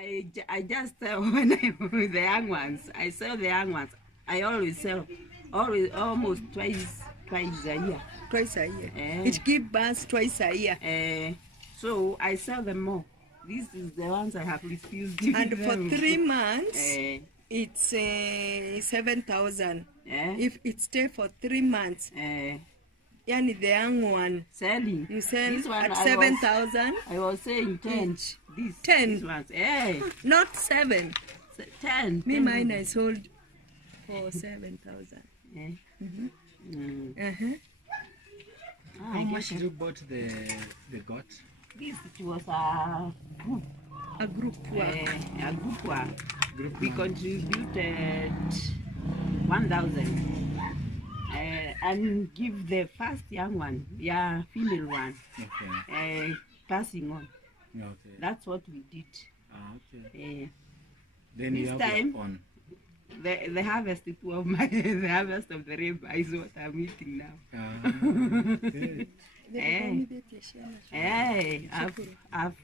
I just sell when I the young ones. I sell the young ones. I always sell, almost twice a year. Twice a year. It gives birth twice a year. So I sell them more. This is the ones I have refused. And for 3 months, it's 7,000. If it stay for 3 months, yani the young one selling. You sell this one at 7,000. I was saying 10. This 10. This ones, not 7. 10. Me mine I sold for 7,000. How much did you bought the goat? This it was a group one. We contributed 1,000 and give the first young one, female one, passing on. Okay. That's what we did. Then this time on. The harvest of my the harvest of the river is what I'm eating now. I've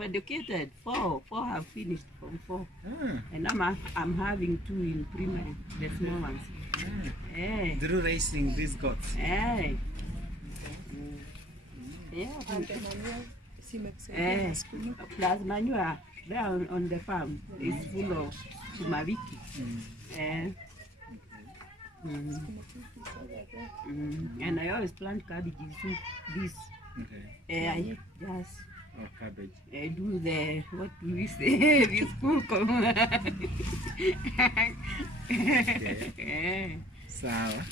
educated 4 have finished from 4, and I'm having 2 in primary, the small ones. Through raising these goats. Plus manure there on the farm is full of sumaviki. And I always plant cabbages too. This. I just cabbage. I do the what do we say? This cook. Sour.